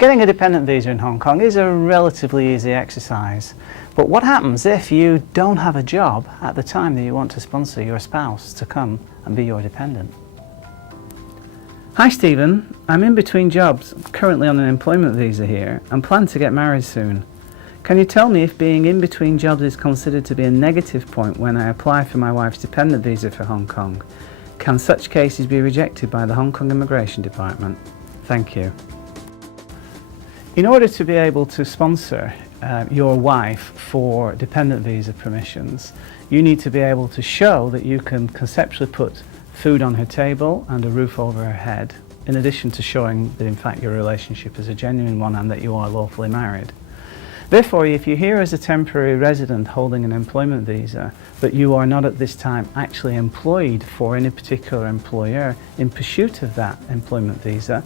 Getting a dependent visa in Hong Kong is a relatively easy exercise. But what happens if you don't have a job at the time that you want to sponsor your spouse to come and be your dependent? Hi Stephen, I'm in between jobs, currently on an employment visa here, and plan to get married soon. Can you tell me if being in between jobs is considered to be a negative point when I apply for my wife's dependent visa for Hong Kong? Can such cases be rejected by the Hong Kong Immigration Department? Thank you. In order to be able to sponsor your wife for dependent visa permissions, you need to be able to show that you can conceptually put food on her table and a roof over her head, in addition to showing that in fact your relationship is a genuine one and that you are lawfully married. Therefore, if you're here as a temporary resident holding an employment visa, but you are not at this time actually employed for any particular employer in pursuit of that employment visa,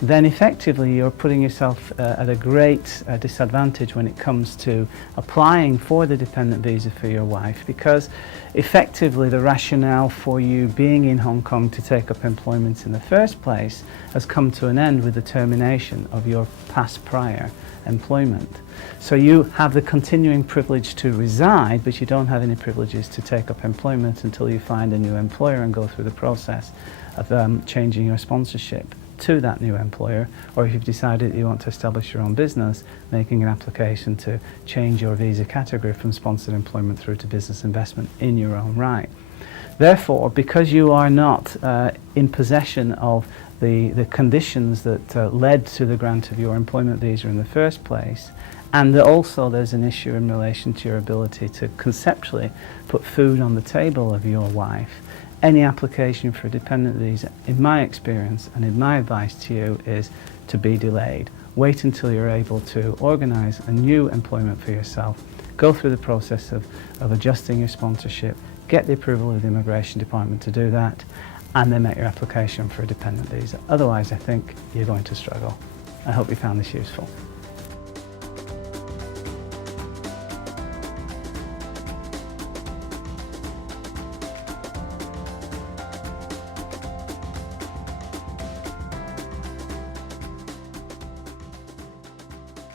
then effectively you're putting yourself at a great disadvantage when it comes to applying for the dependent visa for your wife, because effectively the rationale for you being in Hong Kong to take up employment in the first place has come to an end with the termination of your past prior employment. So you have the continuing privilege to reside, but you don't have any privileges to take up employment until you find a new employer and go through the process of changing your sponsorship to that new employer, or if you've decided that you want to establish your own business, making an application to change your visa category from sponsored employment through to business investment in your own right. Therefore, because you are not in possession of the conditions that led to the grant of your employment visa in the first place, and also there's an issue in relation to your ability to conceptually put food on the table of your wife, any application for a dependent visa, in my experience and in my advice to you, is to be delayed. Wait until you're able to organise a new employment for yourself, go through the process of adjusting your sponsorship, get the approval of the Immigration Department to do that, and then make your application for a dependent visa. Otherwise, I think you're going to struggle. I hope you found this useful.